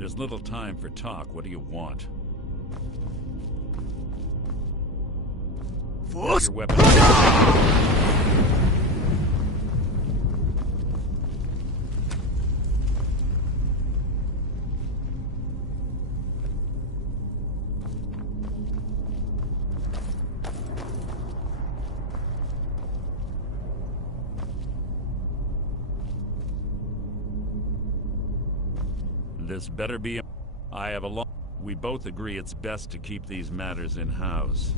There's little time for talk. What do you want? Force Your weapon. This better be. I have a long. We both agree it's best to keep these matters in-house.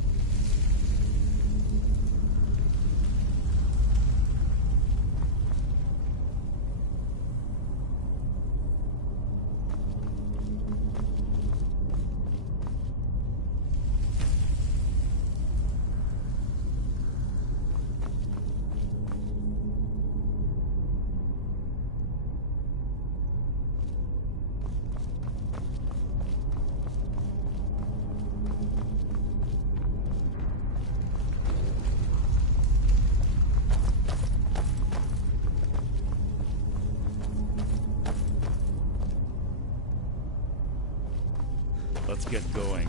Let's get going.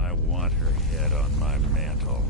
I want her head on my mantle.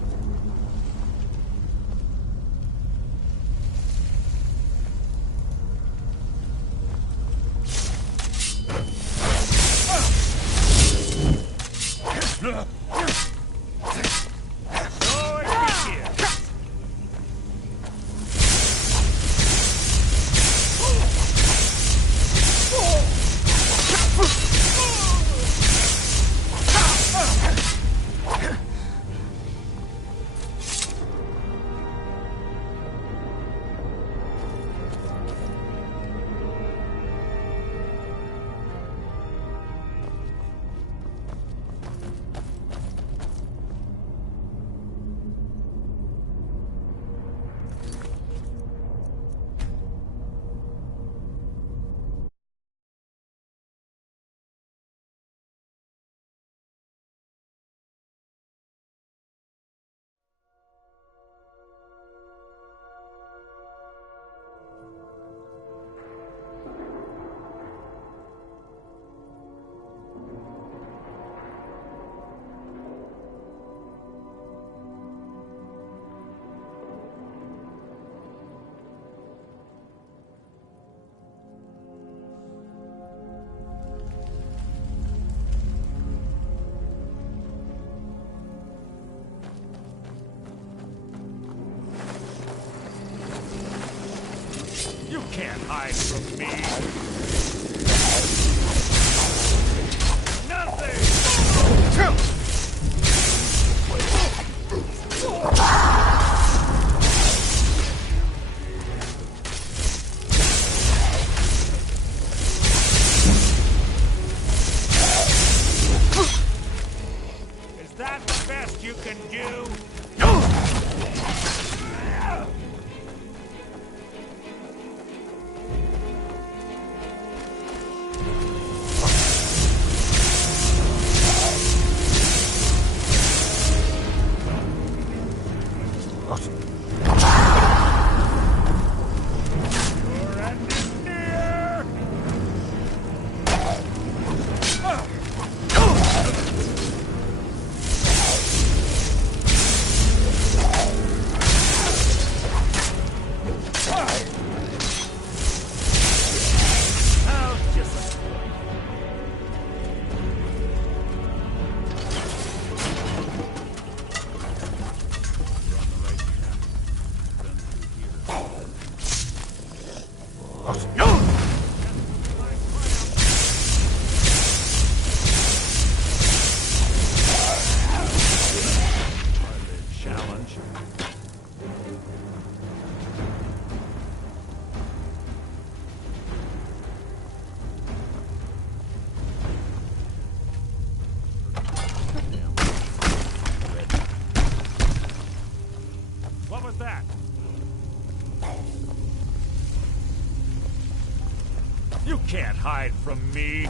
You can't hide from me! Nothing! Is that the best you can do? You can't hide from me.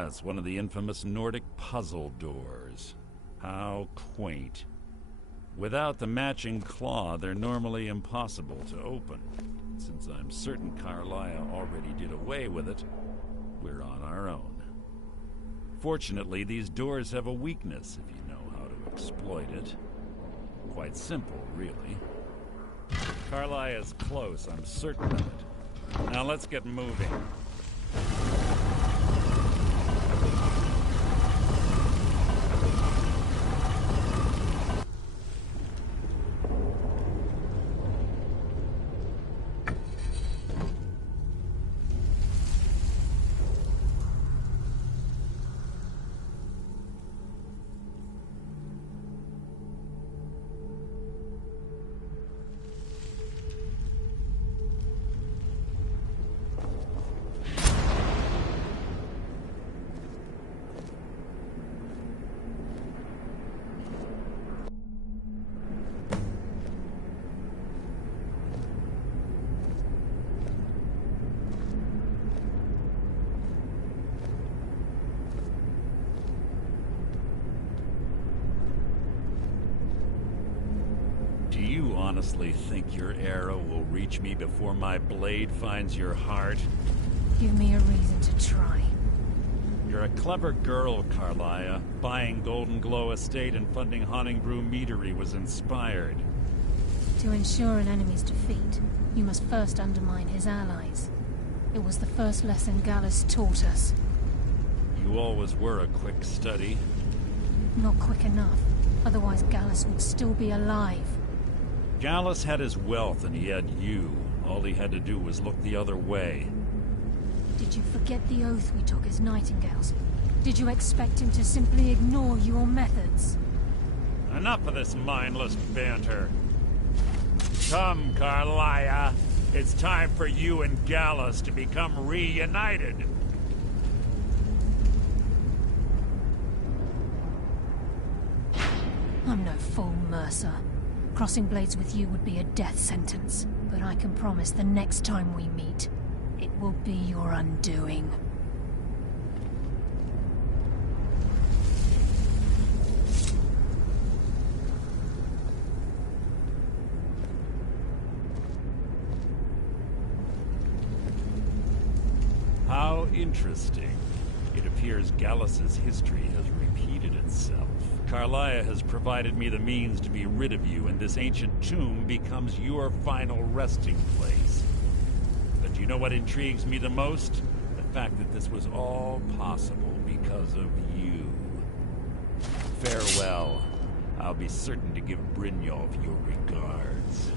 Ah, it's one of the infamous Nordic puzzle doors. How quaint. Without the matching claw, they're normally impossible to open. Since I'm certain Carlia already did away with it, we're on our own. Fortunately, these doors have a weakness if you know how to exploit it. Quite simple, really. Carlia is close, I'm certain of it. Now let's get moving. Do you honestly think your arrow will reach me before my blade finds your heart? Give me a reason to try. You're a clever girl, Carlia. Buying Golden Glow Estate and funding Honningbrew Meadery was inspired. To ensure an enemy's defeat, you must first undermine his allies. It was the first lesson Gallus taught us. You always were a quick study. Not quick enough, otherwise Gallus would still be alive. Gallus had his wealth and he had you. All he had to do was look the other way. Did you forget the oath we took as Nightingales? Did you expect him to simply ignore your methods? Enough of this mindless banter. Come, Carlia. It's time for you and Gallus to become reunited. I'm no fool, Mercer. Crossing blades with you would be a death sentence, but I can promise the next time we meet, it will be your undoing. How interesting. It appears Gallus's history has repeated itself. Carlia has provided me the means to be rid of you, and this ancient tomb becomes your final resting place. But you know what intrigues me the most? The fact that this was all possible because of you. Farewell. I'll be certain to give Brynjolf your regards.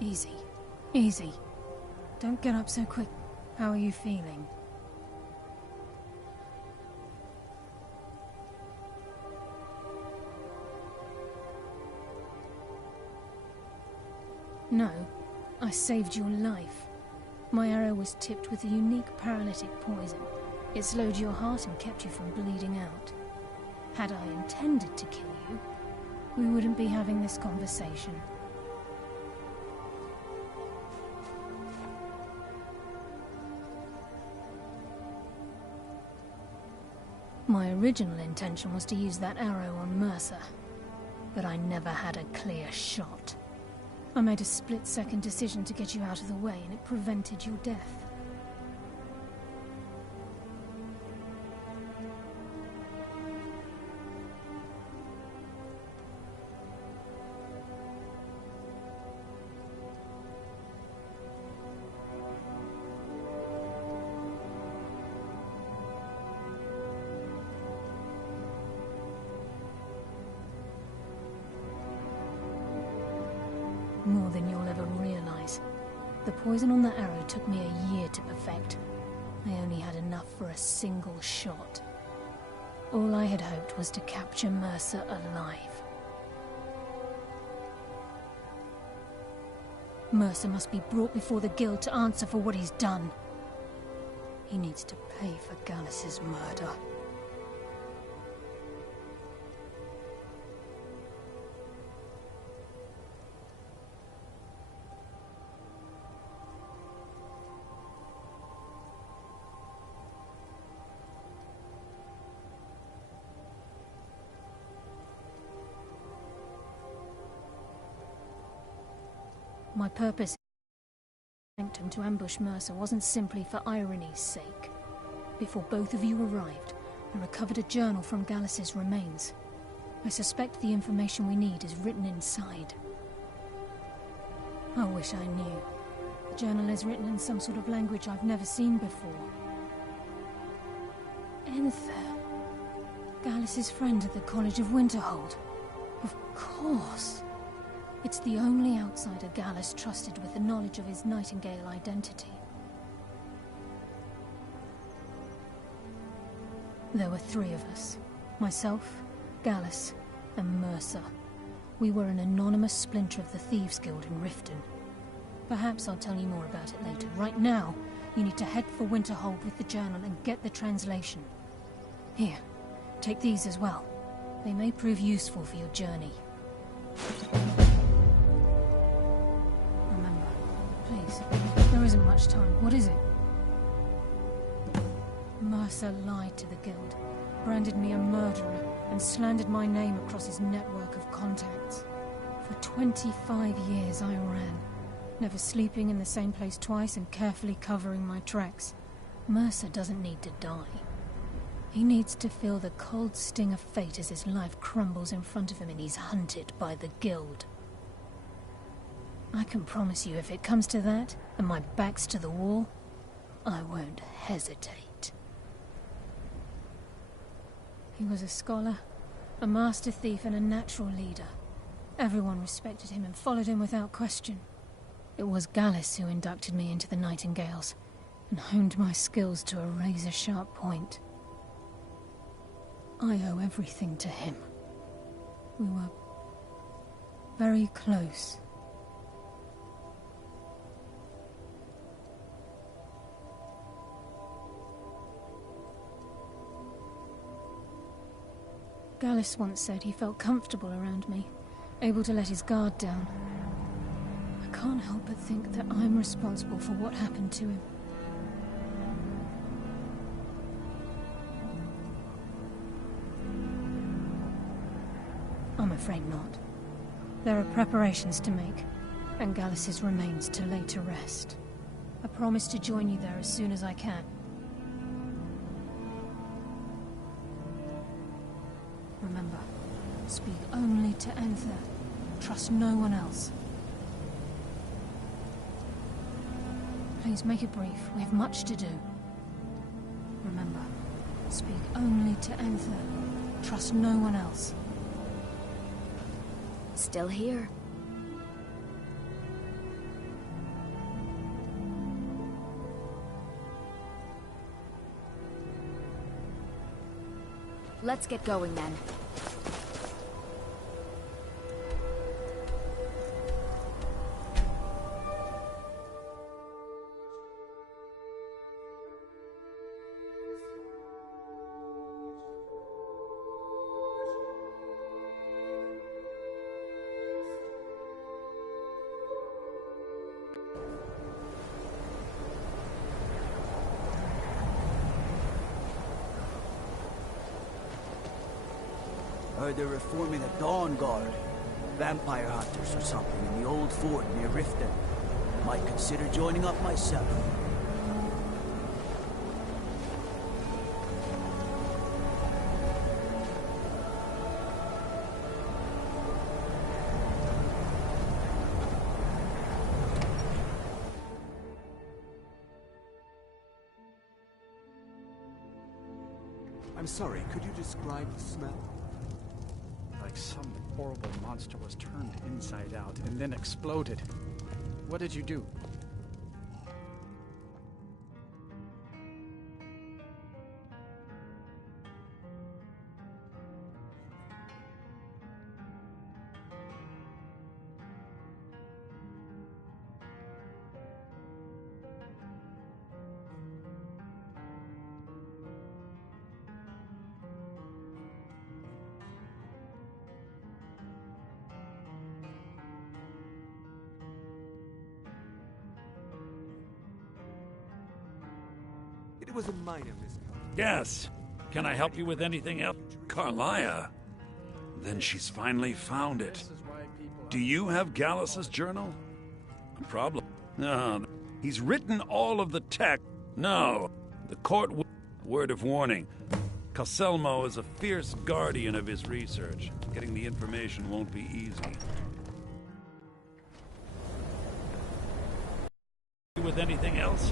Easy. Easy. Don't get up so quick. How are you feeling? No. I saved your life. My arrow was tipped with a unique paralytic poison. It slowed your heart and kept you from bleeding out. Had I intended to kill you, we wouldn't be having this conversation. My original intention was to use that arrow on Mercer, but I never had a clear shot. I made a split-second decision to get you out of the way, and it prevented your death. more than you'll ever realize. The poison on that arrow took me a year to perfect. I only had enough for a single shot. All I had hoped was to capture Mercer alive. Mercer must be brought before the Guild to answer for what he's done. He needs to pay for Gallus's murder. My purpose in to ambush Mercer wasn't simply for irony's sake. Before both of you arrived, I recovered a journal from Gallus's remains. I suspect the information we need is written inside. I wish I knew. The journal is written in some sort of language I've never seen before. Enther. Gallus's friend at the College of Winterhold. Of course. It's the only outsider Gallus trusted with the knowledge of his Nightingale identity. There were 3 of us. Myself, Gallus, and Mercer. We were an anonymous splinter of the Thieves' Guild in Riften. Perhaps I'll tell you more about it later. Right now, you need to head for Winterhold with the journal and get the translation. Here, take these as well. They may prove useful for your journey. Remember, please, there isn't much time. What is it? Mercer lied to the Guild, branded me a murderer, and slandered my name across his network of contacts. For 25 years I ran, never sleeping in the same place twice and carefully covering my tracks. Mercer doesn't need to die. He needs to feel the cold sting of fate as his life crumbles in front of him and he's hunted by the Guild. I can promise you, if it comes to that, and my back's to the wall, I won't hesitate. He was a scholar, a master thief, and a natural leader. Everyone respected him and followed him without question. It was Gallus who inducted me into the Nightingales, and honed my skills to a razor-sharp point. I owe everything to him. We were very close. Gallus once said he felt comfortable around me, able to let his guard down. I can't help but think that I'm responsible for what happened to him. I'm afraid not. There are preparations to make, and Gallus's remains to lay to rest. I promise to join you there as soon as I can. Remember, speak only to Enther. Trust no one else. Please make it brief. We have much to do. Remember, speak only to Enther. Trust no one else. Still here. Let's get going then. Heard they're reforming the Dawn Guard. Vampire hunters or something in the old fort near Riften. Might consider joining up myself. I'm sorry, could you describe the smell? Like something horrible monster was turned inside out and then exploded. What did you do? It was a minor miscalculation. Yes. Can I help you with anything else? Carlia? Then she's finally found it. Do you have Gallus's journal? A problem? No. He's written all of the text. No. The court... Word of warning. Caselmo is a fierce guardian of his research. Getting the information won't be easy. With anything else?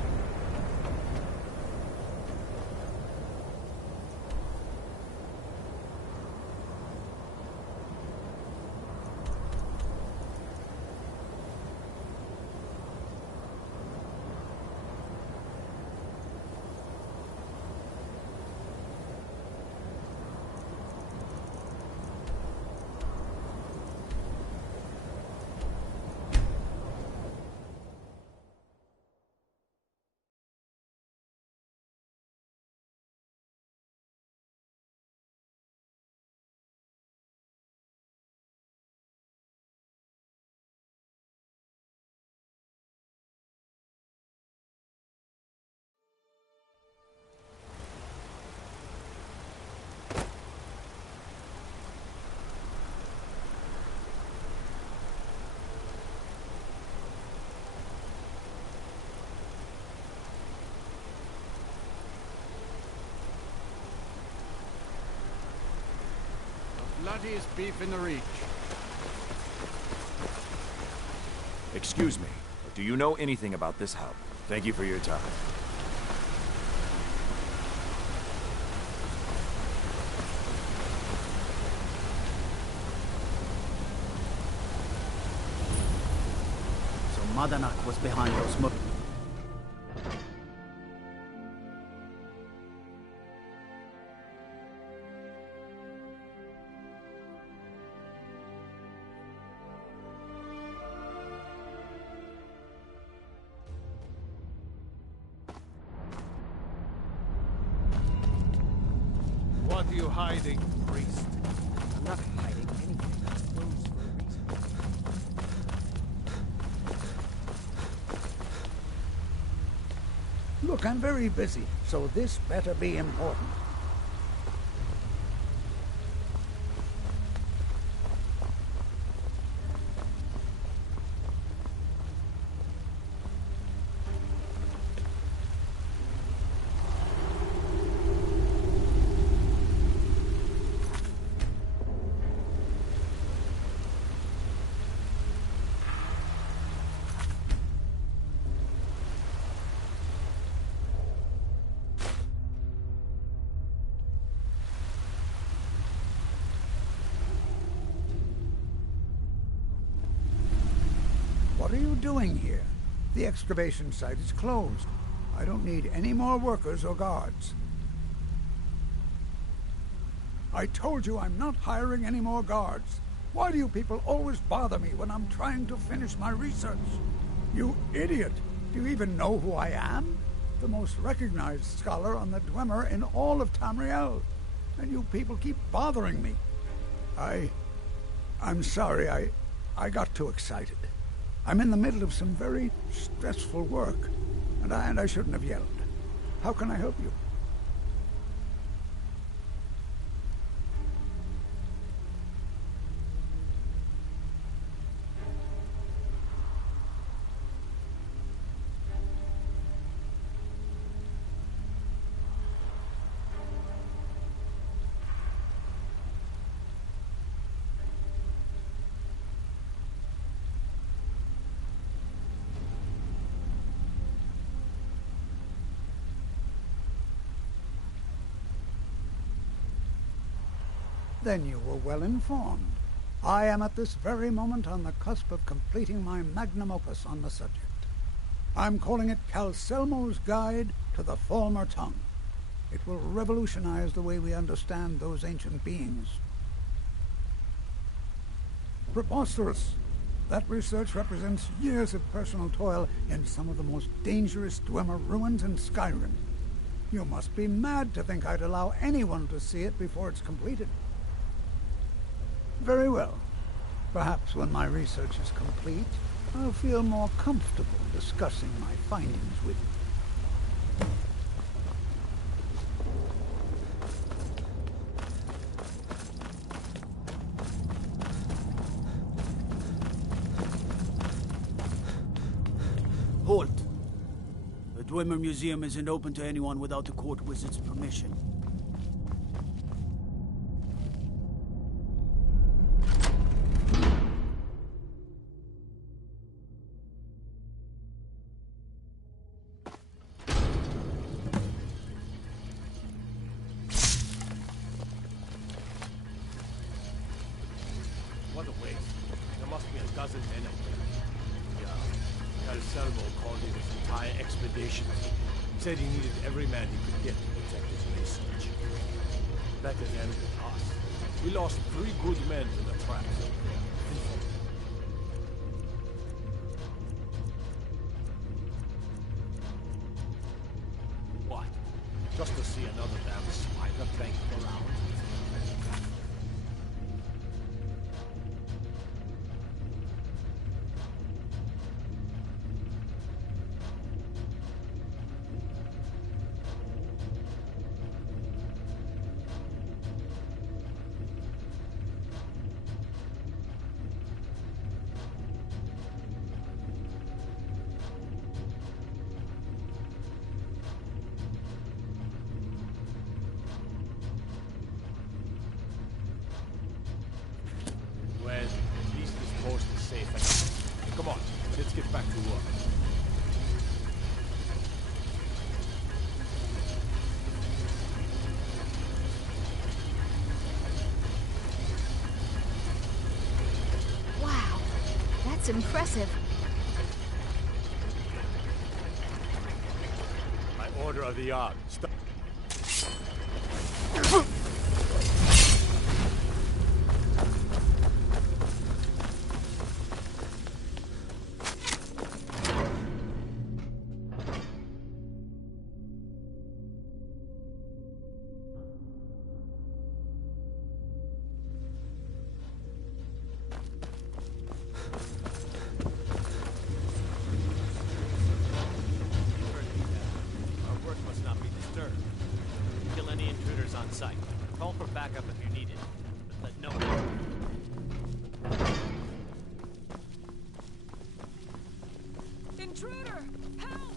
Bloodiest beef in the Reach. Excuse me, but do you know anything about this hub? Thank you for your time. So Madanak was behind those What are you hiding, priest? I'm not hiding anything. That's closed for a reason. Look, I'm very busy, so this better be important. What are you doing here? The excavation site is closed. I don't need any more workers or guards. I told you I'm not hiring any more guards. Why do you people always bother me when I'm trying to finish my research? You idiot! Do you even know who I am? The most recognized scholar on the Dwemer in all of Tamriel. And you people keep bothering me. I'm sorry, I got too excited. I'm in the middle of some very stressful work, and I shouldn't have yelled. How can I help you? Then you were well informed. I am at this very moment on the cusp of completing my magnum opus on the subject. I'm calling it Calcelmo's Guide to the Former Tongue. It will revolutionize the way we understand those ancient beings. Preposterous! That research represents years of personal toil in some of the most dangerous Dwemer ruins in Skyrim. You must be mad to think I'd allow anyone to see it before it's completed. Very well. Perhaps when my research is complete, I'll feel more comfortable discussing my findings with you. Halt! The Dwemer Museum isn't open to anyone without the court wizard's permission. What a waste. There must be a dozen men up there. Yeah. Calcelmo called in his entire expedition. He said he needed every man he could get to protect his research. That has ended us. We lost 3 good men to the traps up there. What? Just to see another damn spider banging around? Well, at least this post is safe enough. Come on, let's get back to work. Wow, that's impressive. By order of the yard. Stop. Our work must not be disturbed. Kill any intruders on site. Call for backup if you need it, but let no one. Intruder! Help!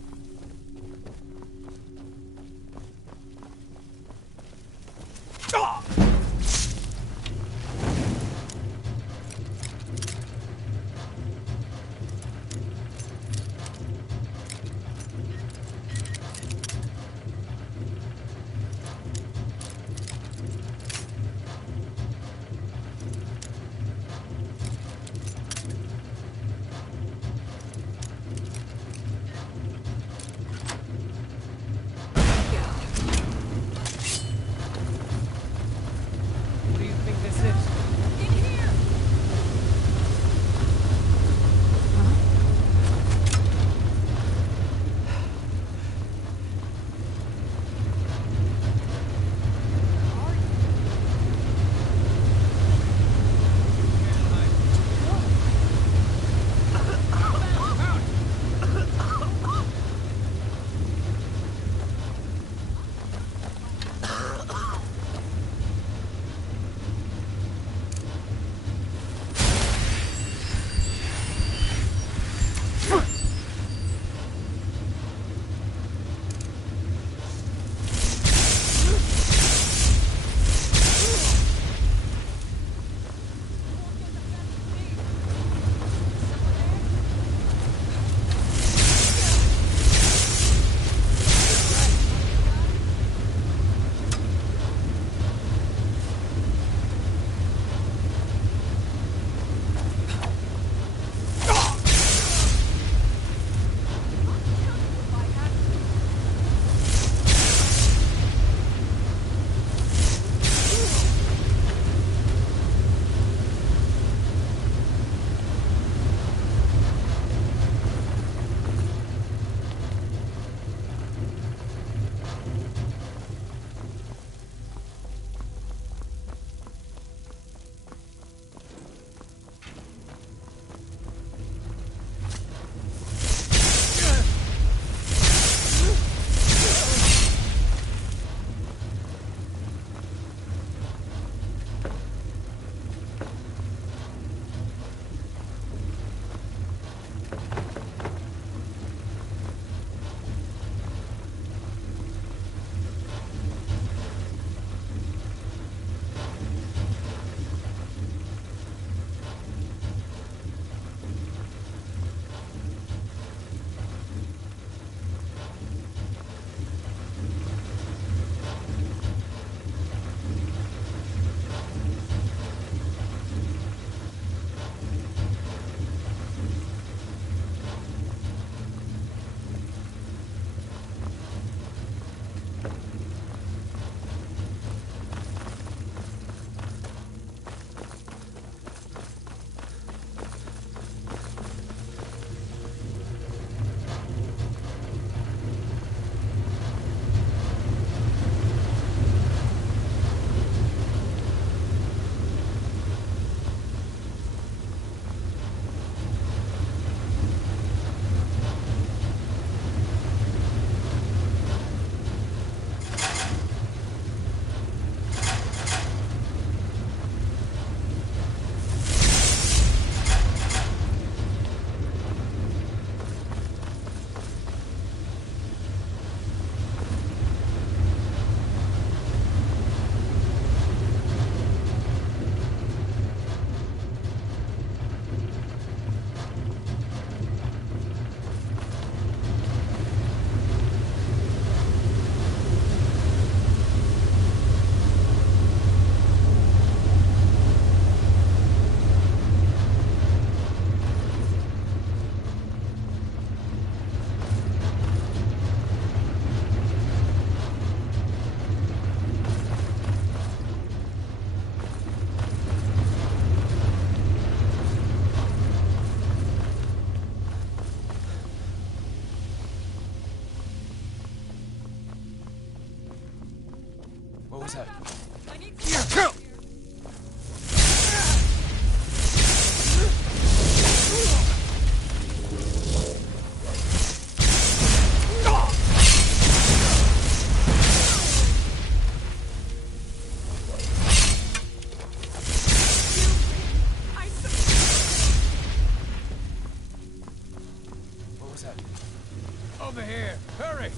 over here! Hurry!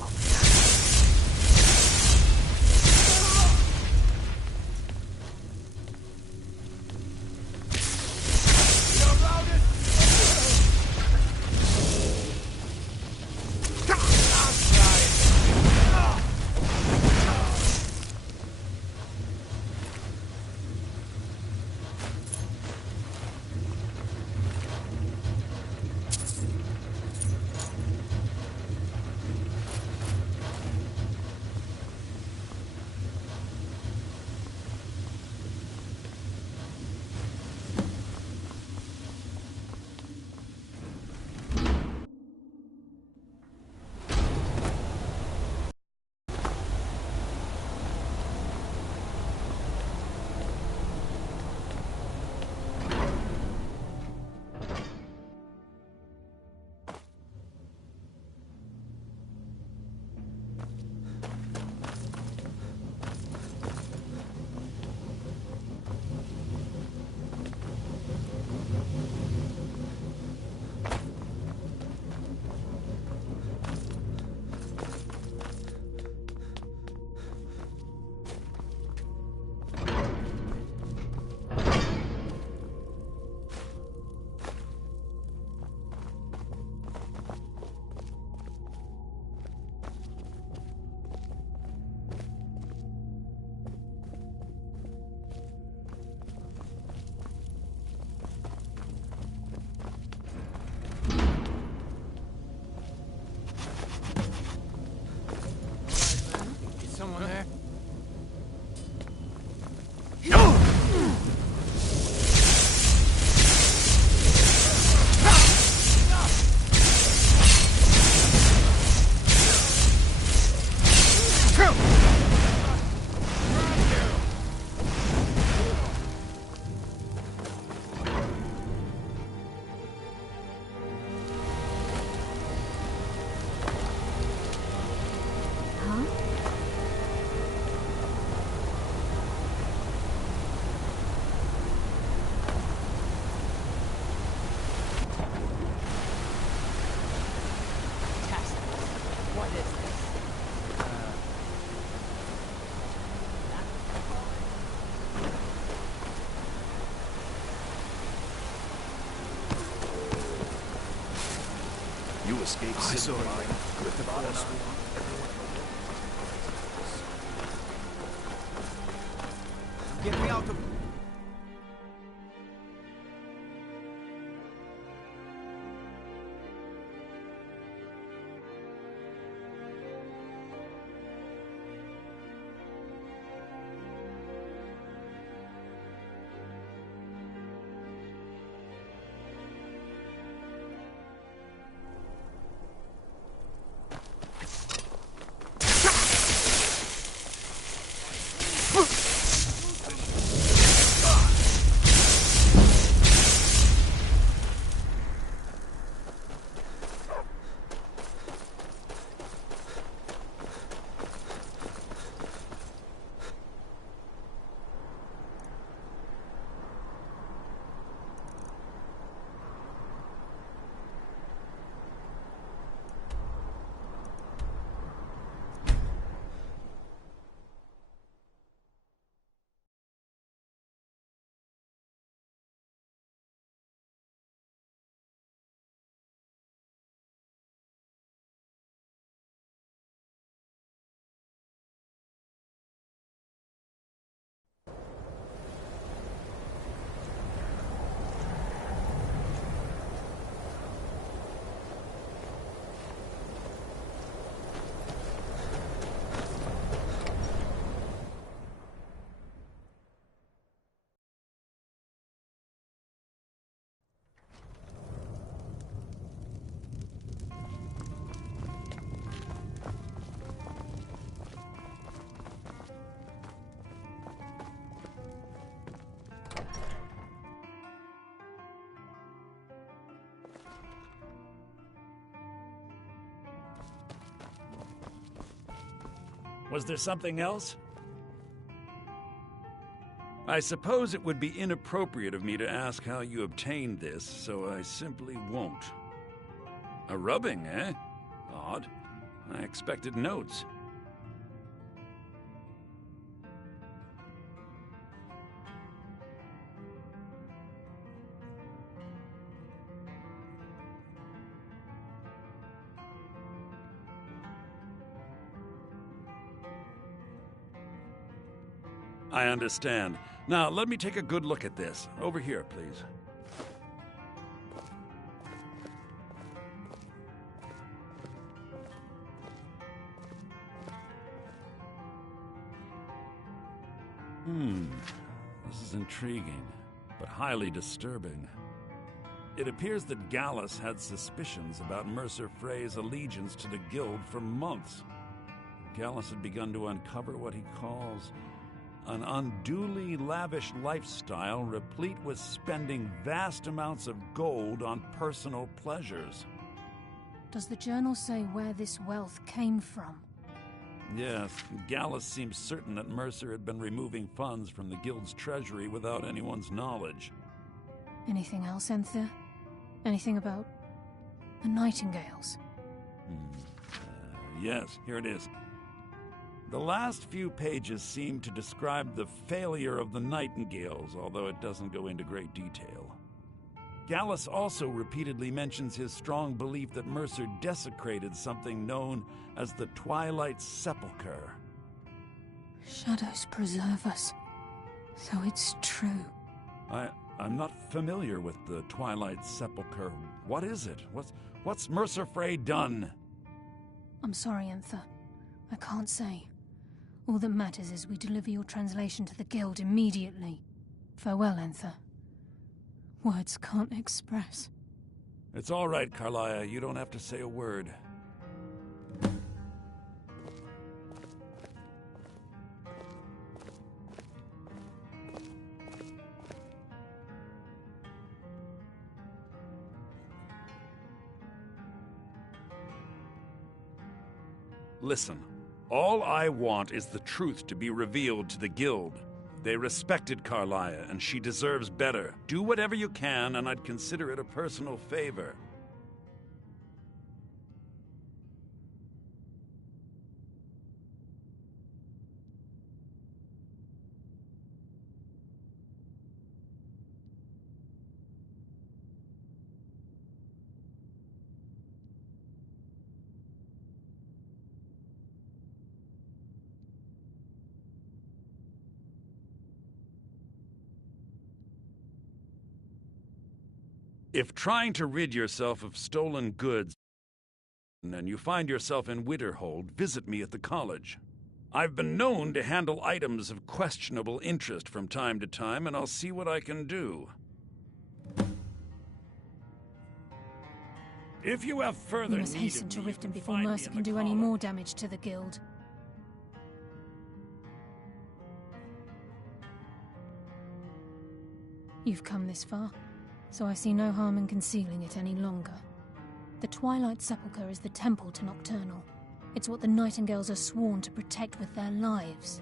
Someone there? You escaped civil mine with the force. Get me out of... Was there something else? I suppose it would be inappropriate of me to ask how you obtained this, so I simply won't. A rubbing, eh? Odd. I expected notes. I understand. Now, let me take a good look at this. Over here, please. This is intriguing, but highly disturbing. It appears that Gallus had suspicions about Mercer Frey's allegiance to the Guild for months. Gallus had begun to uncover what he calls an unduly lavish lifestyle replete with spending vast amounts of gold on personal pleasures. Does the journal say where this wealth came from? Yes, Gallus seems certain that Mercer had been removing funds from the Guild's treasury without anyone's knowledge. Anything else, Enthir? Anything about the Nightingales? Yes, here it is. The last few pages seem to describe the failure of the Nightingales, although it doesn't go into great detail. Gallus also repeatedly mentions his strong belief that Mercer desecrated something known as the Twilight Sepulchre. Shadows preserve us. So it's true. I'm not familiar with the Twilight Sepulchre. What is it? What's Mercer Frey done? I'm sorry, Enthir. I can't say. All that matters is we deliver your translation to the Guild immediately. Farewell, Enthir. Words can't express. It's all right, Carlia. You don't have to say a word. Listen, all I want is the truth to be revealed to the Guild. They respected Carlia, and she deserves better. Do whatever you can, and I'd consider it a personal favor. If trying to rid yourself of stolen goods and you find yourself in Winterhold, visit me at the college. I've been known to handle items of questionable interest from time to time, and I'll see what I can do. If you have further We must need hasten of to me, you Riften can before find me Mercer in can the do any college. more damage to the Guild. You've come this far, so I see no harm in concealing it any longer. The Twilight Sepulchre is the temple to Nocturnal. It's what the Nightingales are sworn to protect with their lives.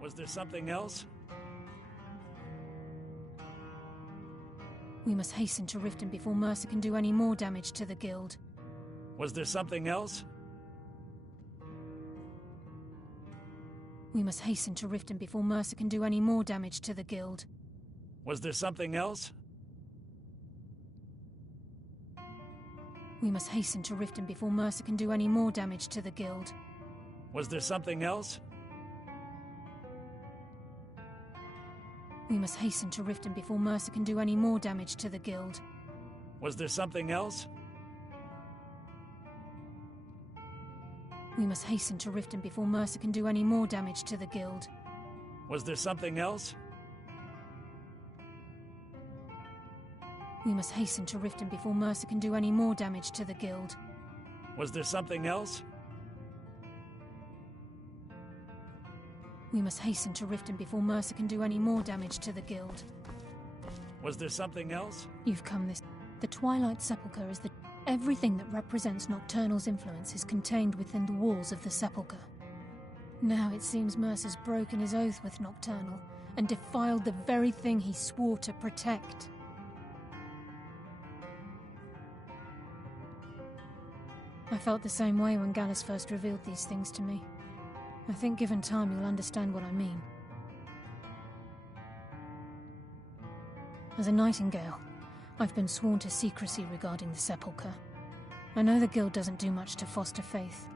Was there something else? We must hasten to Riften before Mercer can do any more damage to the Guild. Was there something else? We must hasten to Riften before Mercer can do any more damage to the Guild. Was there something else? We must hasten to Riften before Mercer can do any more damage to the guild. Was there something else? We must hasten to Riften before Mercer can do any more damage to the guild. Was there something else? We must hasten to Riften before Mercer can do any more damage to the guild. Was there something else? We must hasten to Riften before Mercer can do any more damage to the guild. Was there something else? We must hasten to Riften before Mercer can do any more damage to the guild. Was there something else? You've come this... The Twilight Sepulchre is the... Everything that represents Nocturnal's influence is contained within the walls of the Sepulchre. Now it seems Mercer's broken his oath with Nocturnal and defiled the very thing he swore to protect. I felt the same way when Gallus first revealed these things to me. I think given time you'll understand what I mean. As a Nightingale, I've been sworn to secrecy regarding the Sepulchre. I know the Guild doesn't do much to foster faith,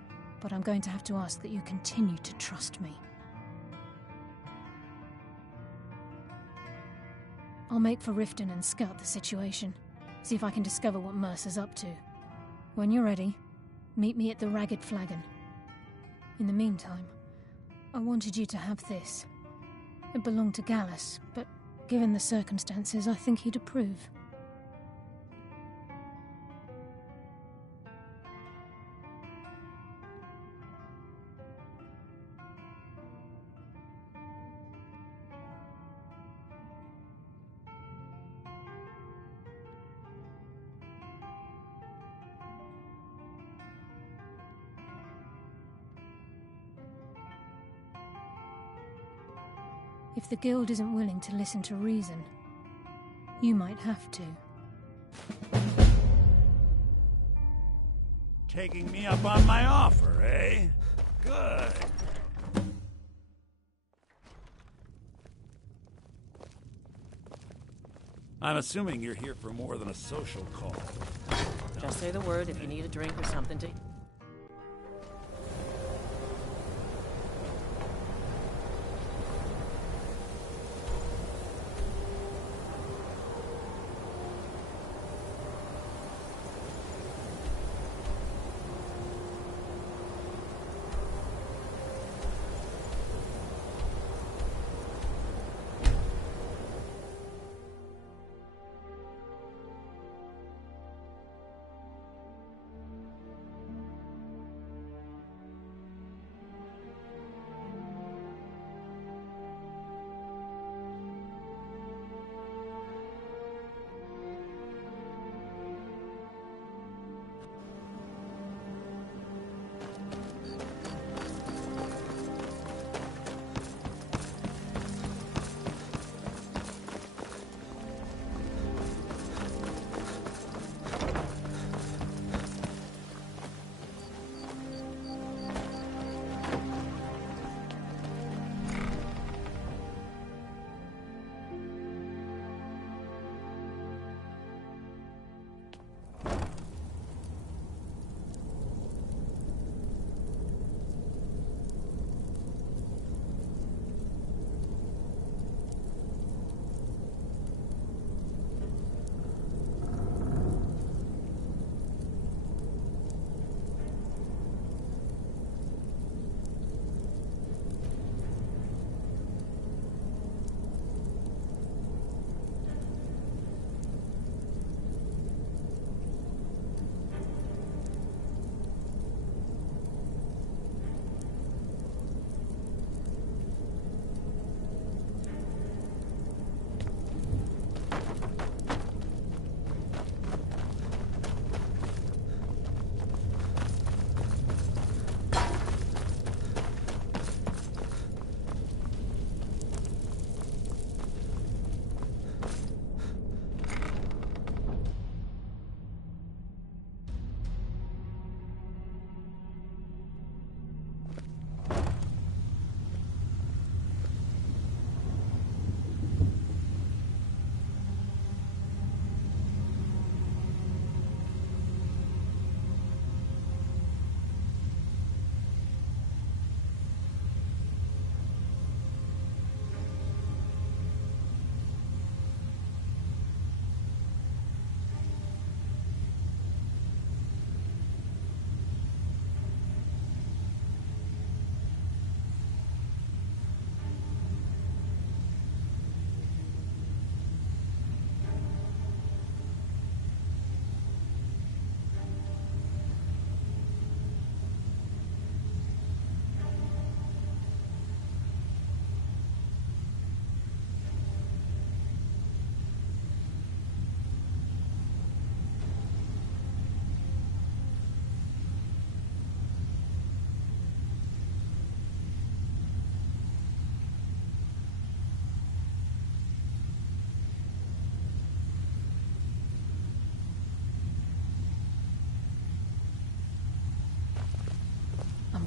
but I'm going to have to ask that you continue to trust me. I'll make for Riften and scout the situation, see if I can discover what Mercer's up to. When you're ready, meet me at the Ragged Flagon. In the meantime, I wanted you to have this. It belonged to Gallus, but given the circumstances, I think he'd approve. If the Guild isn't willing to listen to reason, you might have to. Taking me up on my offer, eh? Good. I'm assuming you're here for more than a social call. Just say the word if you need a drink or something to...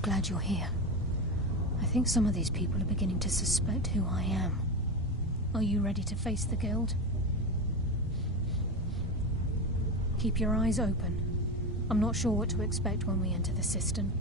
glad you're here. I think some of these people are beginning to suspect who I am. Are you ready to face the Guild? Keep your eyes open. I'm not sure what to expect when we enter the cistern.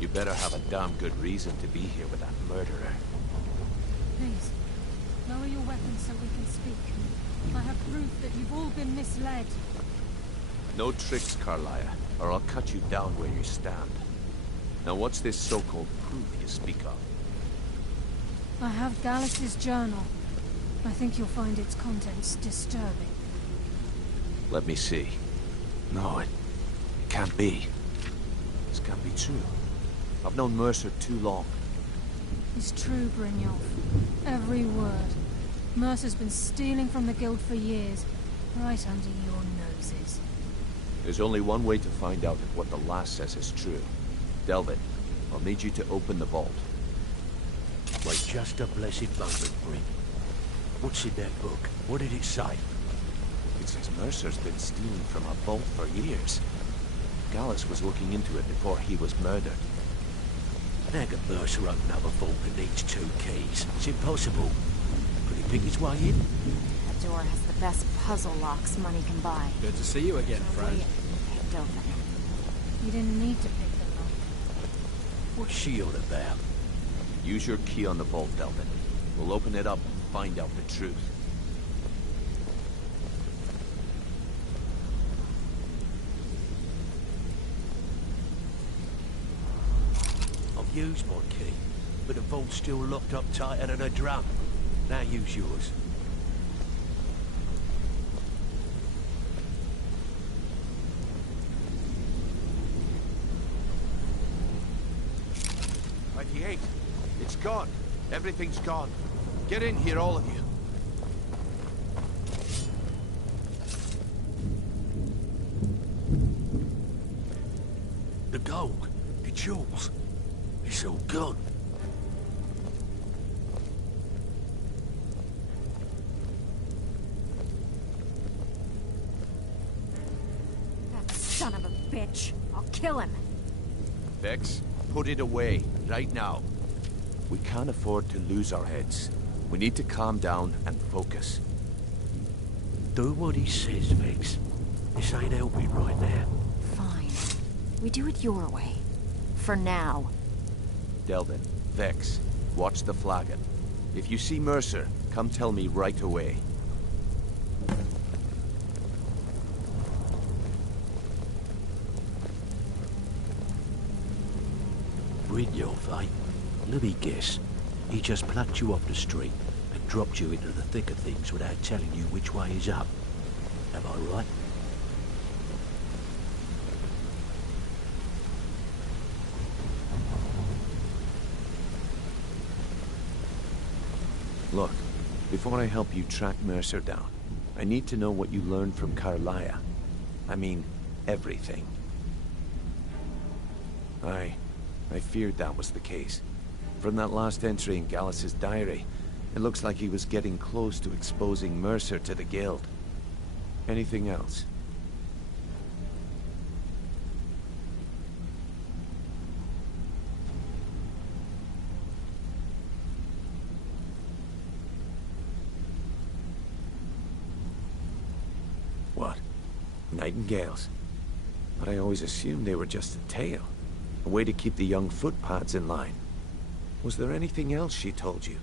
You better have a damn good reason to be here with that murderer. Please, lower your weapons so we can speak. I have proof that you've all been misled. No tricks, Carlia, or I'll cut you down where you stand. Now what's this so-called proof you speak of? I have Gallus's journal. I think you'll find its contents disturbing. Let me see. No, it can't be. This can't be true. I've known Mercer too long. It's true, Brynjolf. Every word. Mercer's been stealing from the Guild for years, right under your noses. There's only one way to find out if what the lass says is true. Delvin, I'll need you to open the vault. Wait just a blessed moment, Bryn. What's in that book? What did it say? It says Mercer's been stealing from a vault for years. Gallus was looking into it before he was murdered. How can Mercer open up a vault that needs 2 keys? It's impossible. Could he pick his way in? That door has the best puzzle locks money can buy. Good to see you again, friend. Hey, Delvin. You didn't need to pick them up. What's she all about? Use your key on the vault, Delvin. We'll open it up and find out the truth. I've used my key, but the vault's still locked up tighter than a drum. Now use yours. It's gone. Everything's gone. Get in here, all of you. The gold, the jewels, it's all gone. That son of a bitch. I'll kill him. Vex, put it away, right now. We can't afford to lose our heads. We need to calm down and focus. Do what he says, Vex. This ain't helping right now. Fine. We do it your way. For now. Delvin, Vex, watch the flagon. If you see Mercer, come tell me right away. Brynjolf, eh? Let me guess. He just plucked you off the street and dropped you into the thick of things without telling you which way is up. Am I right? Look, before I help you track Mercer down, I need to know what you learned from Carlia. I mean, everything. I feared that was the case. From that last entry in Gallus's diary, it looks like he was getting close to exposing Mercer to the Guild. Anything else? What? Nightingales? But I always assumed they were just a tale. A way to keep the young footpads in line. Was there anything else she told you?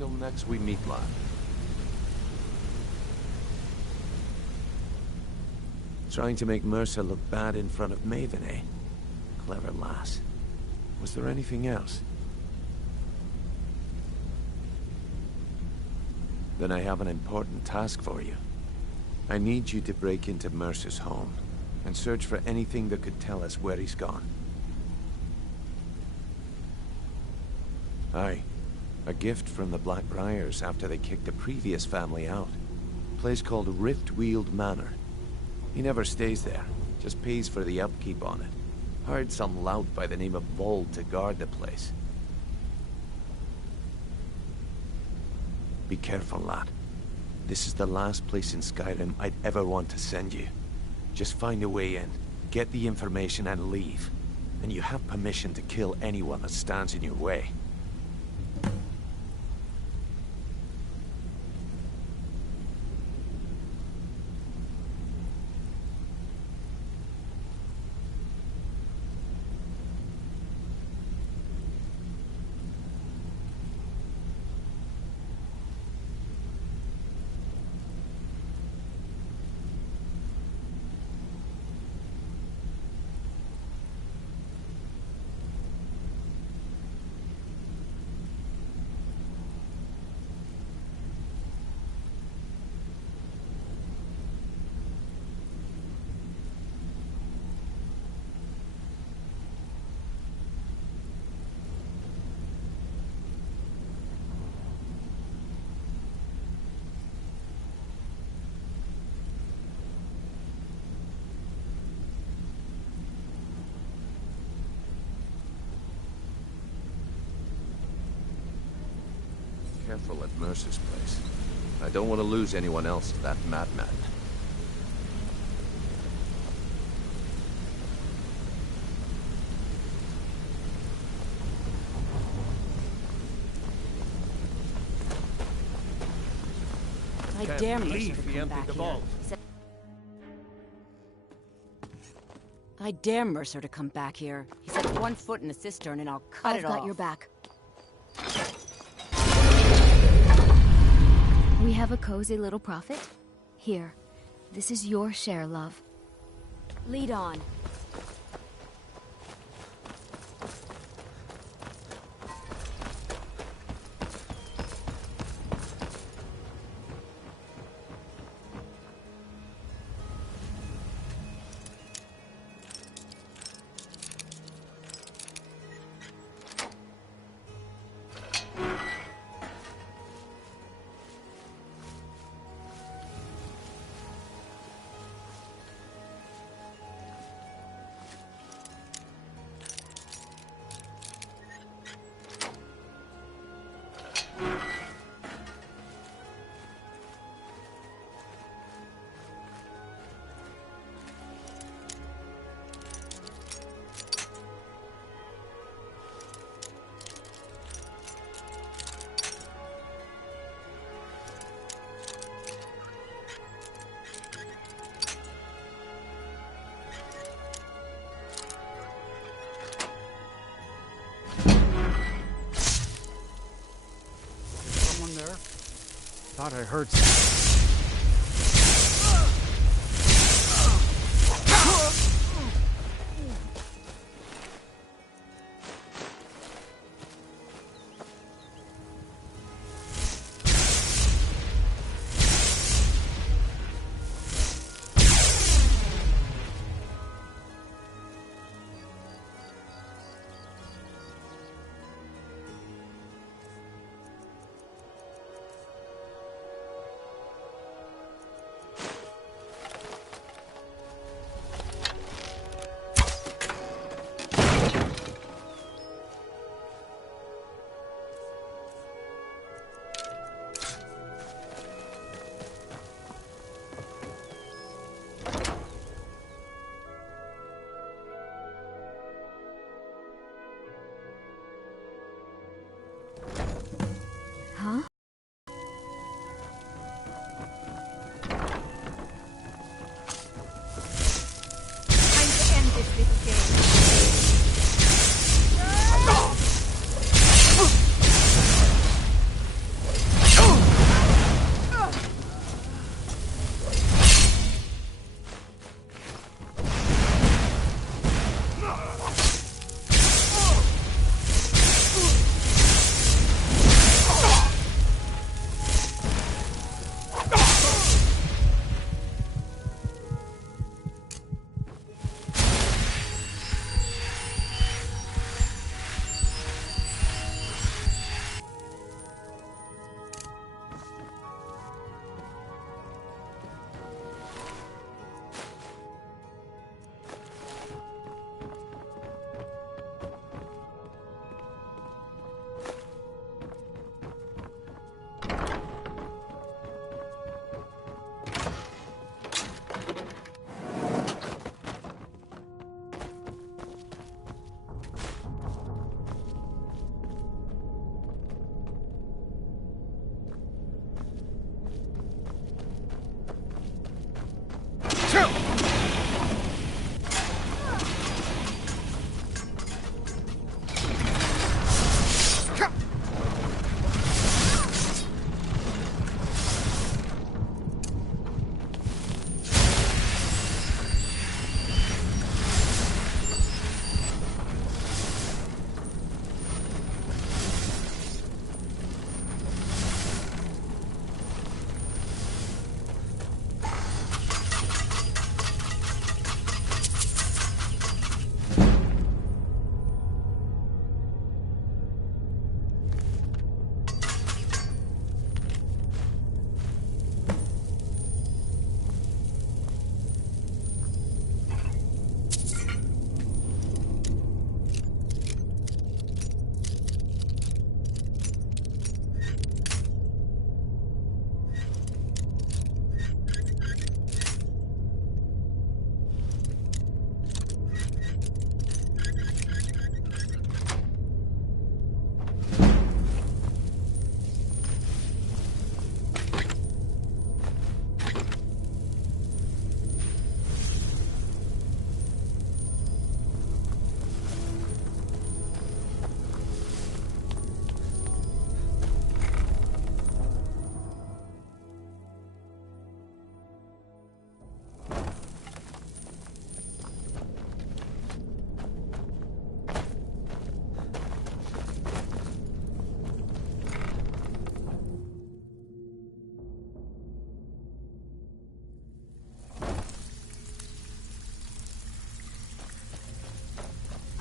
Until next we meet, lad. Trying to make Mercer look bad in front of Maven, eh? Clever lass. Was there anything else? Then I have an important task for you. I need you to break into Mercer's home and search for anything that could tell us where he's gone. Aye. A gift from the Blackbriars after they kicked the previous family out. A place called Riftweald Manor. He never stays there, just pays for the upkeep on it. Hired some lout by the name of Vold to guard the place. Be careful, lad. This is the last place in Skyrim I'd ever want to send you. Just find a way in, get the information and leave. And you have permission to kill anyone that stands in your way. Careful at Mercer's place. I don't want to lose anyone else to that madman. I dare Mercer to come back here. I dare Mercer to come back here. He set one foot in the cistern and I'll cut it off. I've got your back. We have a cozy little profit. Here, this is your share, love. Lead on. Thought I heard something.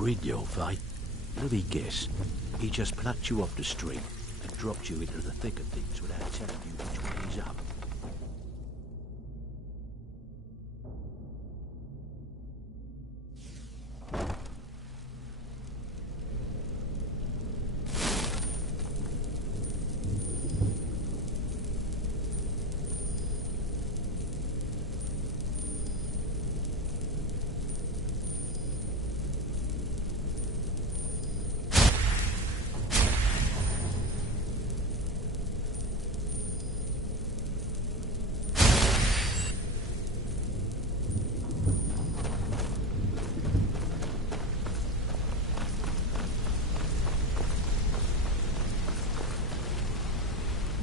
agreed your fate. Bloody guess. He just plucked you off the street and dropped you into the thick of things without telling you which way he's up.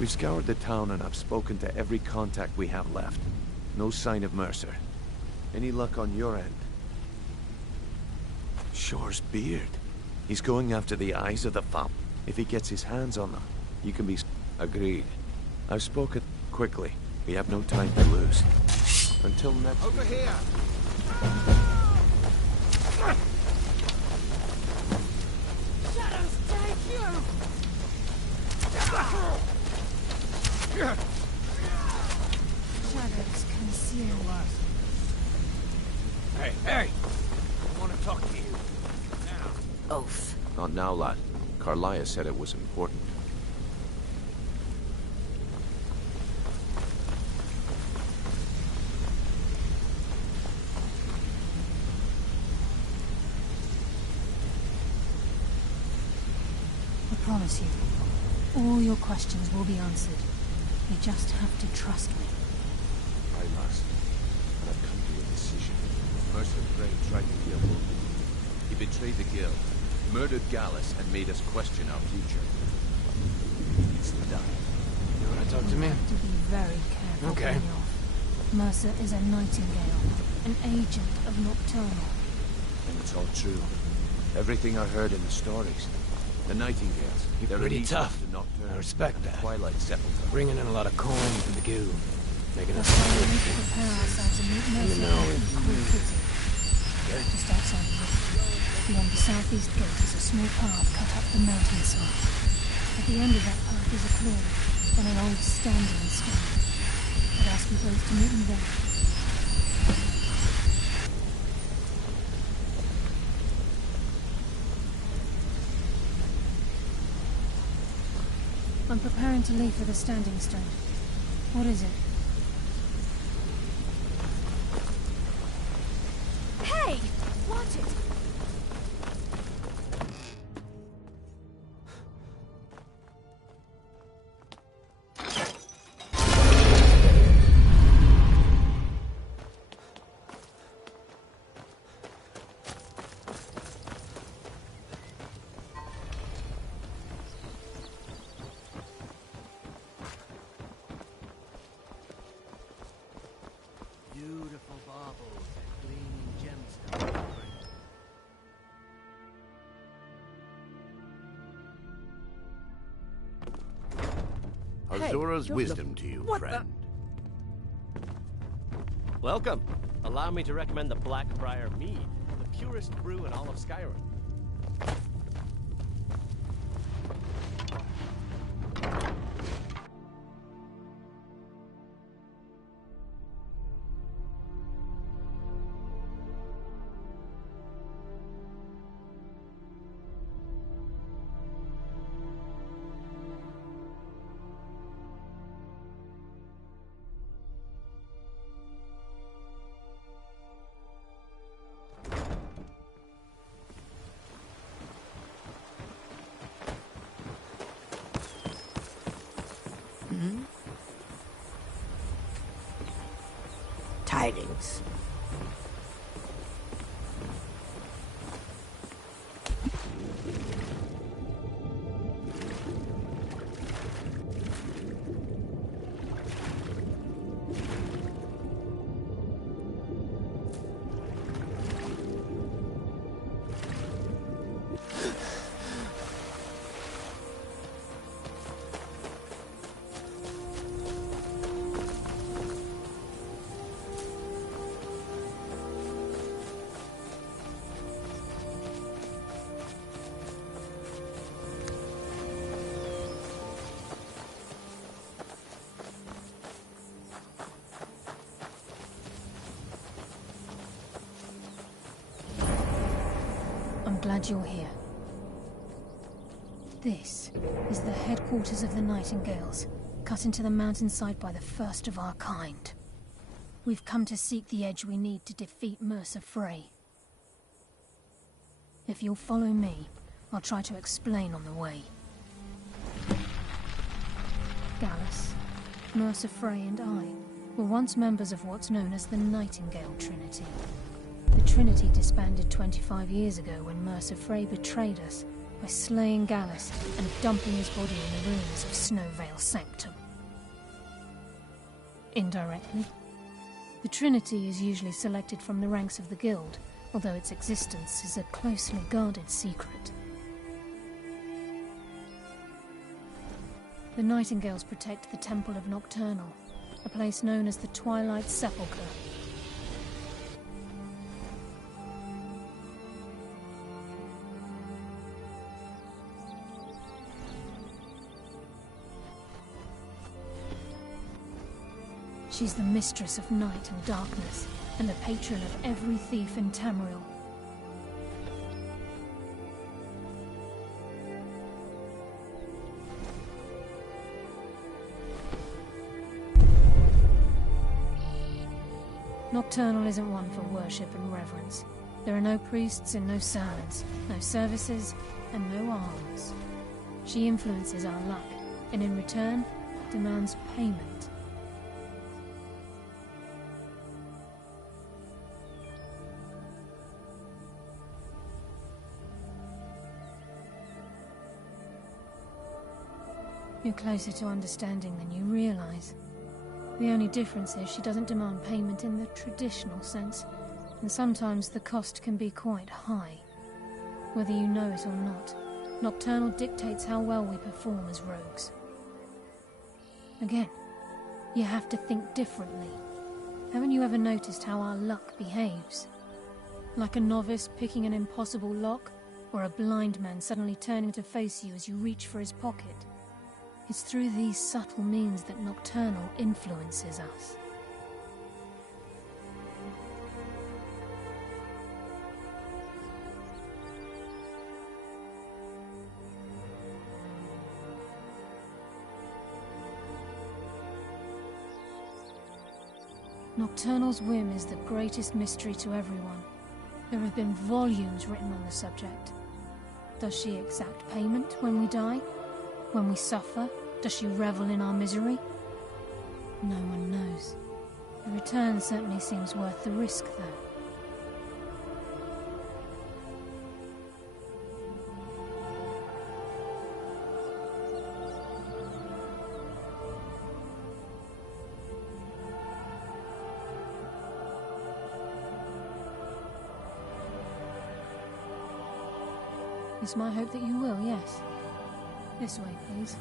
We've scoured the town and I've spoken to every contact we have left. No sign of Mercer. Any luck on your end? Shore's beard. He's going after the eyes of the fam. If he gets his hands on them, you can be... Agreed. I've spoken quickly. We have no time to lose. Until next... Over here! Shadows take you! Shadows conceal. Hey, hey! I want to talk to you. Now. Oath. Not now, lad. Carlia said it was important. I promise you, all your questions will be answered. You just have to trust me. I must. And I've come to a decision. Mercer Frey tried to kill wounded. He betrayed the guild, murdered Gallus, and made us question our future. It's done. You want to talk to me? You have to be very careful, Okay. Benioff. Mercer is a nightingale, an agent of Nocturnal. And it's all true. Everything I heard in the stories. The Nightingales. You're pretty tough. I respect that. Twilight Sepulchre. Bringing in a lot of coin for the guild. Making us That's why we need to prepare ourselves and meet Mercer know at it. Cool City. Just outside of it. Beyond the southeast gate is a small path cut up the mountainside. At the end of that path is a clearing, and an old standing stone. I'd ask you both to meet me there. I'm preparing to leave for the standing stone. What is it? Hey! Watch it! Beautiful baubles and gleaming gemstones. Azura's wisdom to you, friend. Welcome. Allow me to recommend the Blackbriar Mead, the purest brew in all of Skyrim. Tidings. I'm glad you're here. This is the headquarters of the Nightingales, cut into the mountainside by the first of our kind. We've come to seek the edge we need to defeat Mercer Frey. If you'll follow me, I'll try to explain on the way. Gallus, Mercer Frey and I were once members of what's known as the Nightingale Trinity. The Trinity disbanded 25 years ago when Mercer Frey betrayed us by slaying Gallus and dumping his body in the ruins of Snowvale Sanctum. Indirectly, the Trinity is usually selected from the ranks of the Guild, although its existence is a closely guarded secret. The Nightingales protect the Temple of Nocturnal, a place known as the Twilight Sepulchre. She's the mistress of night and darkness, and the patron of every thief in Tamriel. Nocturnal isn't one for worship and reverence. There are no priests and no sermons, no services and no alms. She influences our luck, and in return, demands payment. You're closer to understanding than you realize. The only difference is she doesn't demand payment in the traditional sense, and sometimes the cost can be quite high. Whether you know it or not, Nocturnal dictates how well we perform as rogues. Again, you have to think differently. Haven't you ever noticed how our luck behaves? Like a novice picking an impossible lock, or a blind man suddenly turning to face you as you reach for his pocket. It's through these subtle means that Nocturnal influences us. Nocturnal's whim is the greatest mystery to everyone. There have been volumes written on the subject. Does she exact payment when we die? When we suffer, does she revel in our misery? No one knows. The return certainly seems worth the risk, though. It's my hope that you will, yes. This way, please.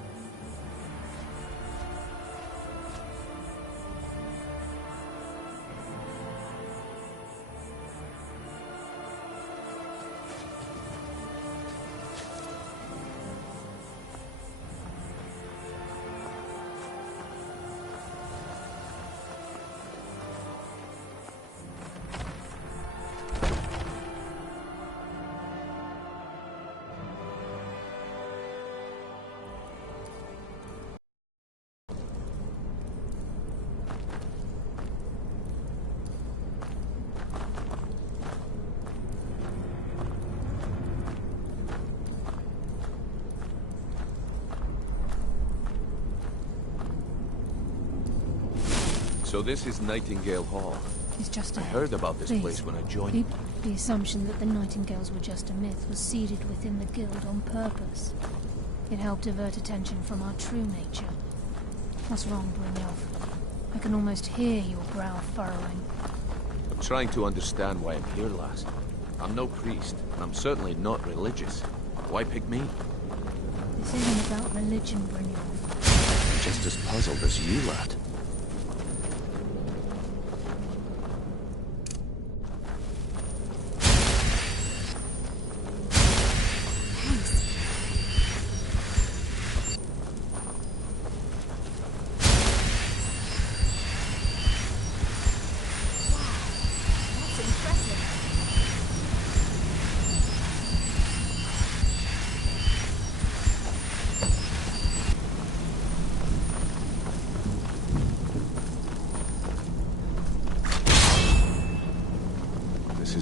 So this is Nightingale Hall. It's just I heard about this place when I joined. The assumption that the Nightingales were just a myth was seeded within the Guild on purpose. It helped divert attention from our true nature. What's wrong, Brynjolf? I can almost hear your brow furrowing. I'm trying to understand why I'm here, lass. I'm no priest, and I'm certainly not religious. Why pick me? This isn't about religion, Brynjolf. I'm just as puzzled as you, lad.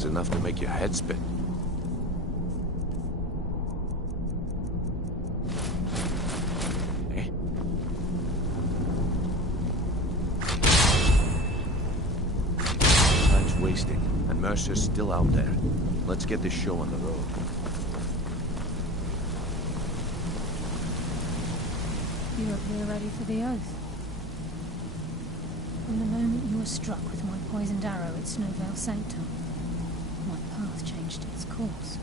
is enough to make your head spin. Eh? Time's wasting, and Mercer's still out there. Let's get this show on the road. You appear ready for the oath. From the moment you were struck with my poisoned arrow at Snowvale Sanctum, my path changed its course.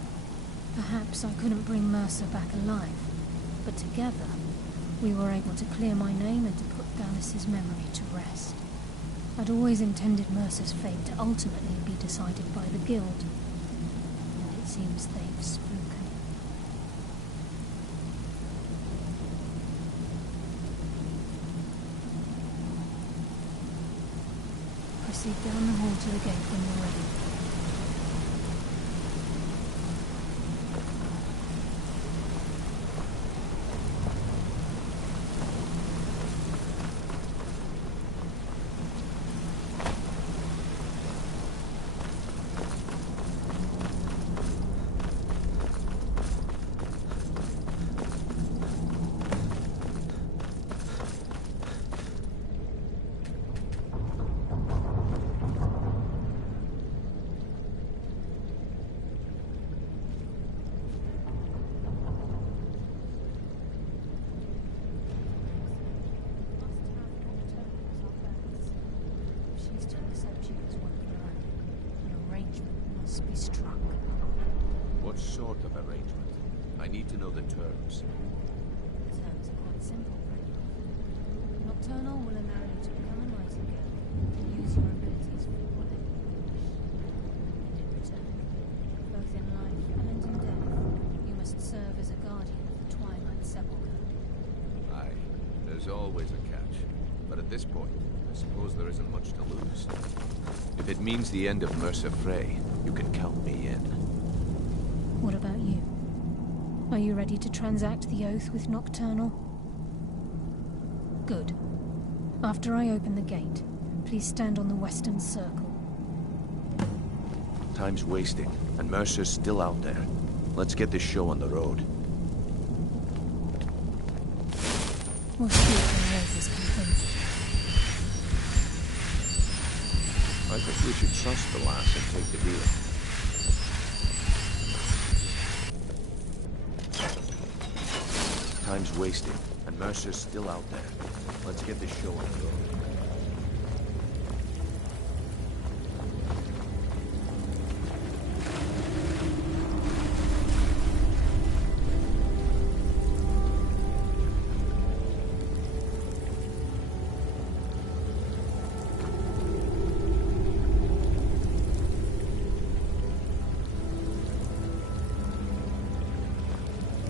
Perhaps I couldn't bring Mercer back alive, but together we were able to clear my name and to put Dallas's memory to rest. I'd always intended Mercer's fate to ultimately be decided by the Guild, and it seems they've spoken. Proceed down the hall to the gate when you're ready. Be struck. What sort of arrangement? I need to know the terms. The terms are quite simple, Brandon. Nocturnal will allow you to become a nightingale and use your abilities for whatever you wish. And in return, both in life and in death, you must serve as a guardian of the Twilight Sepulchre. Aye, there's always a catch. But at this point, I suppose there isn't much to lose. If it means the end of Mercer Frey, you can count me in. What about you? Are you ready to transact the oath with Nocturnal? Good. After I open the gate, please stand on the western circle. Time's wasting, and Mercer's still out there. Let's get this show on the road. We'll see when the oath is complete. I think we should trust the lass and take the deal. Time's wasting, and Mercer's still out there. Let's get this show on the road.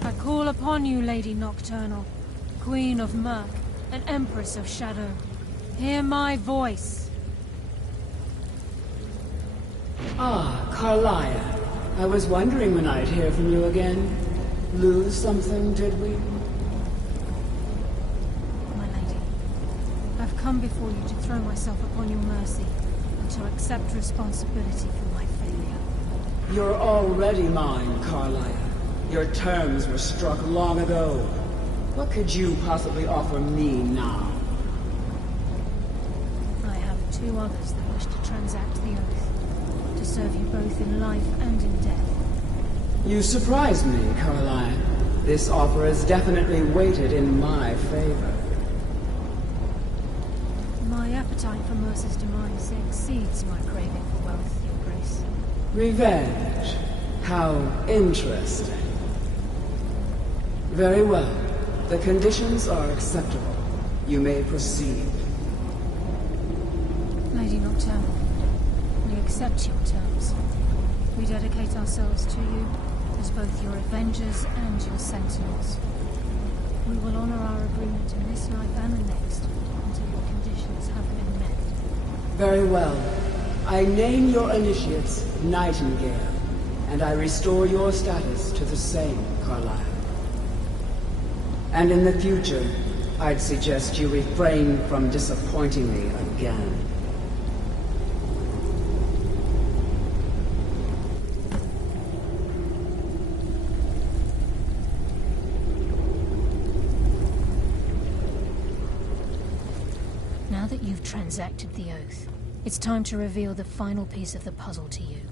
I call upon you, Lady Nocturnal, Queen of Murk, and Empress of Shadow. Hear my voice. Ah, Carlia. I was wondering when I'd hear from you again. Lose something, did we? My lady, I've come before you to throw myself upon your mercy and to accept responsibility for my failure. You're already mine, Carlia. Your terms were struck long ago. What could you possibly offer me now? I have two others that wish to transact the oath, to serve you both in life and in death. You surprise me, Carlia. This offer is definitely weighted in my favor. My appetite for Mercer's demise exceeds my craving for wealth, Your Grace. Revenge. How interesting. Very well. The conditions are acceptable. You may proceed. Lady Nocturnal, we accept your terms. We dedicate ourselves to you as both your avengers and your sentinels. We will honor our agreement in this life and the next until your conditions have been met. Very well. I name your initiates Nightingale, and I restore your status to the same, Carlisle. And in the future, I'd suggest you refrain from disappointing me again. that you've transacted the oath, it's time to reveal the final piece of the puzzle to you.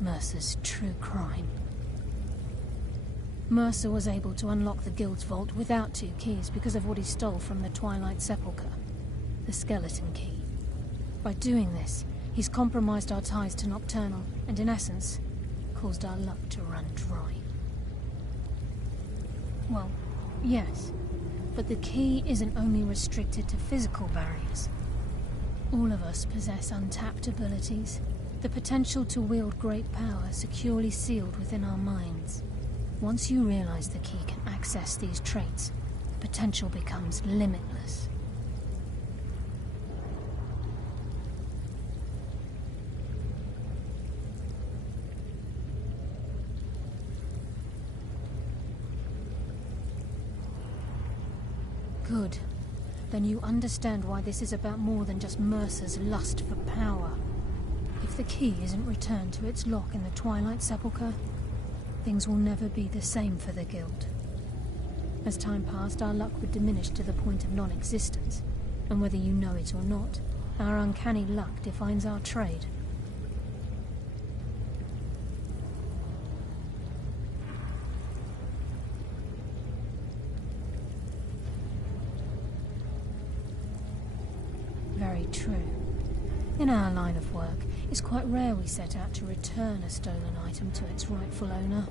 Mercer's true crime. Mercer was able to unlock the Guild's vault without 2 keys because of what he stole from the Twilight Sepulchre, the skeleton key. By doing this, he's compromised our ties to Nocturnal, and in essence, caused our luck to run dry. Well, yes, but the key isn't only restricted to physical barriers. All of us possess untapped abilities, the potential to wield great power securely sealed within our minds. Once you realize the key can access these traits, the potential becomes limitless. Good. Then you understand why this is about more than just Mercer's lust for power. If the key isn't returned to its lock in the Twilight Sepulchre, things will never be the same for the Guild. As time passed, our luck would diminish to the point of non-existence, and whether you know it or not, our uncanny luck defines our trade. Very true. In our line of work, it's quite rare we set out to return a stolen item to its rightful owner.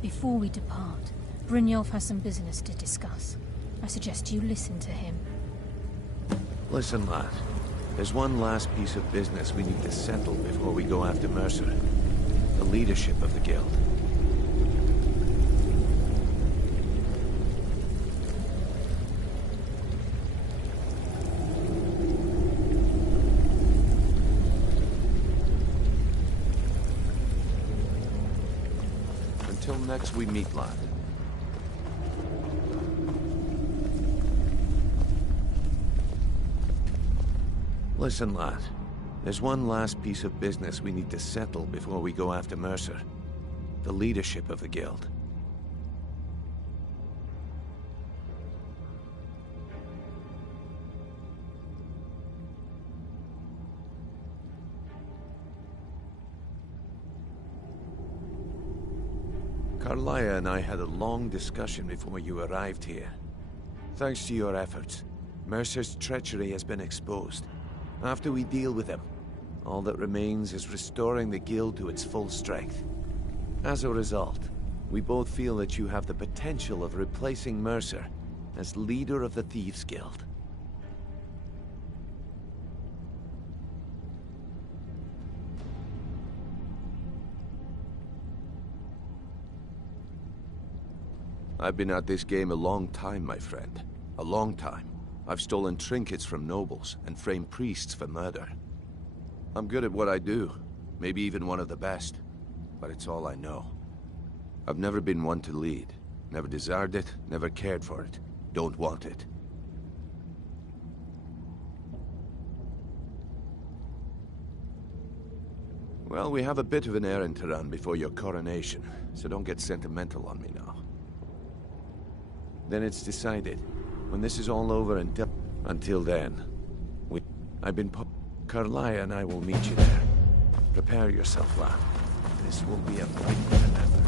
Before we depart, Brynjolf has some business to discuss. I suggest you listen to him. Listen, lad. There's one last piece of business we need to settle before we go after Mercer. The leadership of the Guild. Until next we meet, lad. Listen, lad. There's one last piece of business we need to settle before we go after Mercer. The leadership of the Guild. Carlia and I had a long discussion before you arrived here. Thanks to your efforts, Mercer's treachery has been exposed. After we deal with him, all that remains is restoring the Guild to its full strength. As a result, we both feel that you have the potential of replacing Mercer as leader of the Thieves' Guild. I've been at this game a long time, my friend. A long time. I've stolen trinkets from nobles and framed priests for murder. I'm good at what I do. Maybe even one of the best. But it's all I know. I've never been one to lead. Never desired it, never cared for it. Don't want it. Well, we have a bit of an errand to run before your coronation, so don't get sentimental on me now. Then it's decided. When this is all over and done. Until then, I've been Carlia and I will meet you there. Prepare yourself, lad. This will be a fight to remember.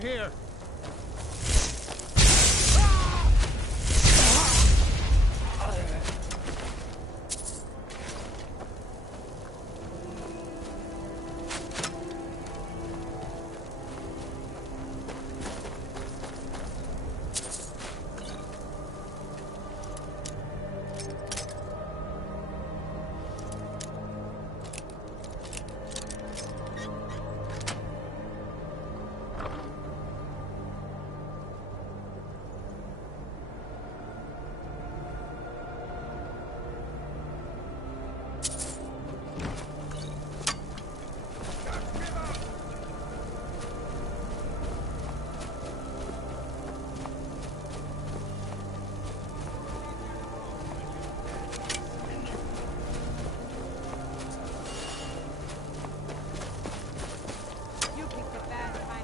here.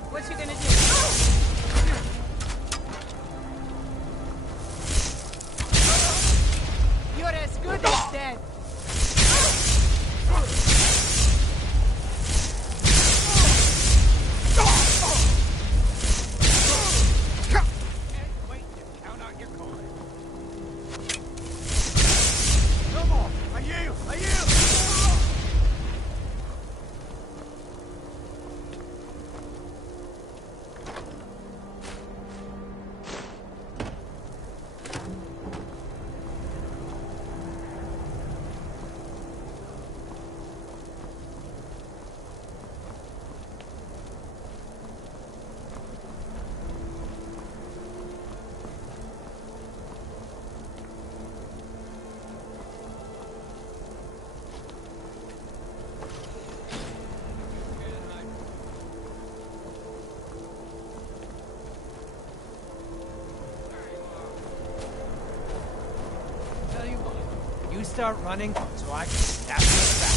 What you gonna do? You're as good as dead. Wait, count out your coin. No more. I yield. I yield. Tell you what, you start running so I can stab you in the back.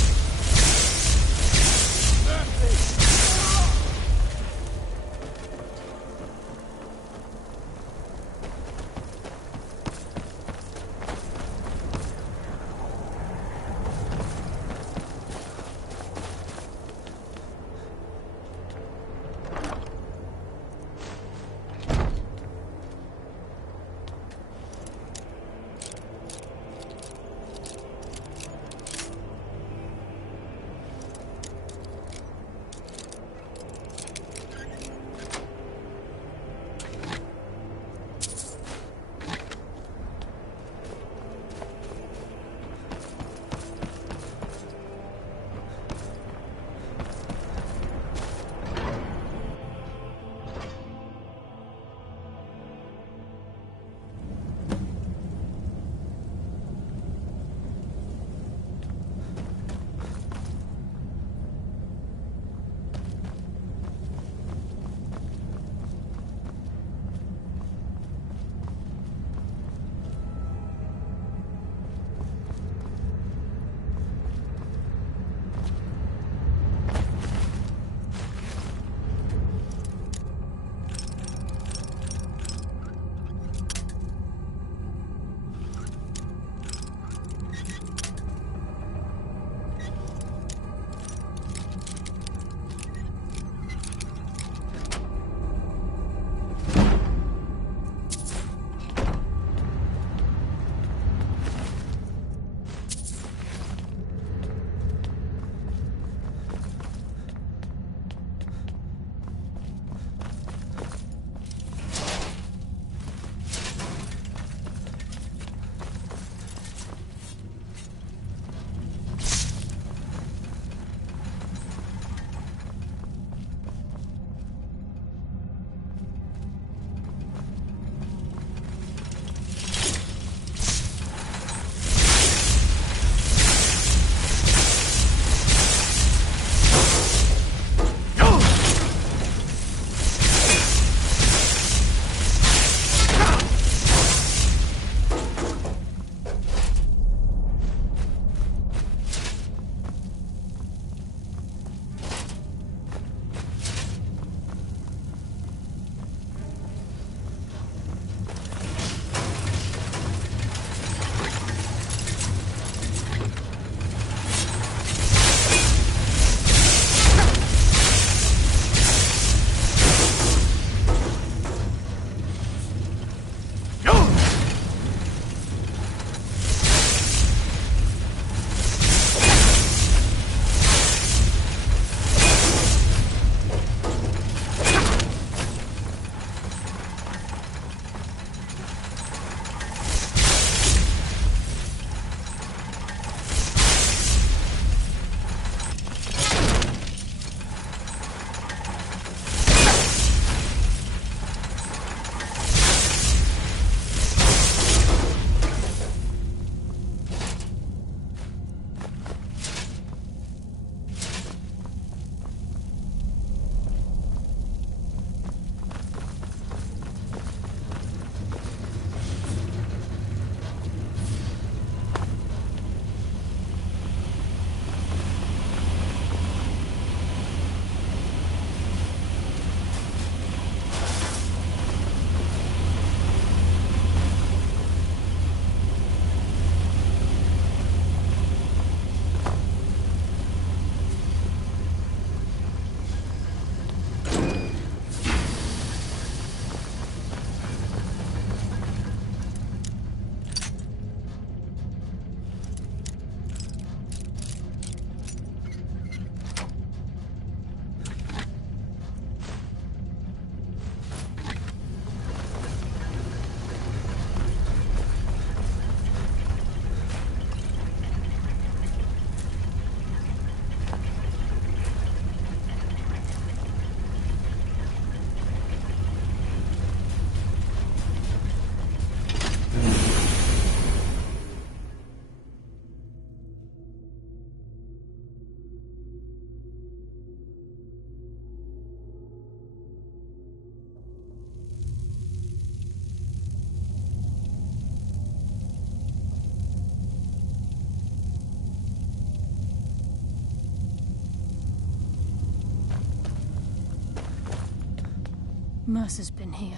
Mercer's been here.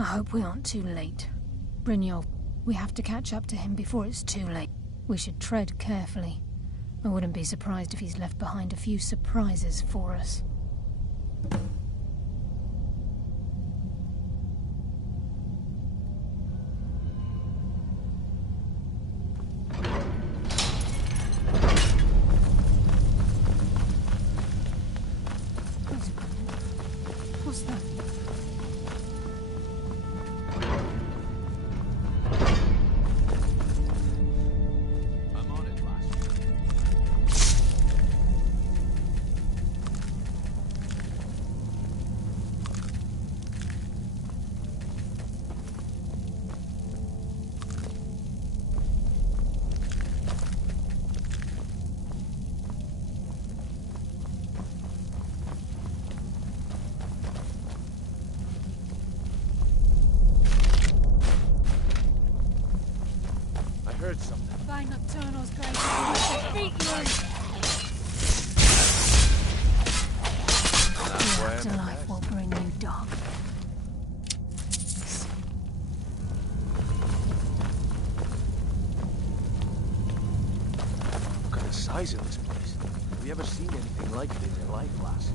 I hope we aren't too late. Brynjolf, we have to catch up to him before it's too late. We should tread carefully. I wouldn't be surprised if he's left behind a few surprises for us. What's that? I'm on it, lass. I heard something. By Nocturnal's going to defeat you! That's why I'm Afterlife will bring you dark. Look at the size of this place. Have you ever seen anything like it in your life, lass?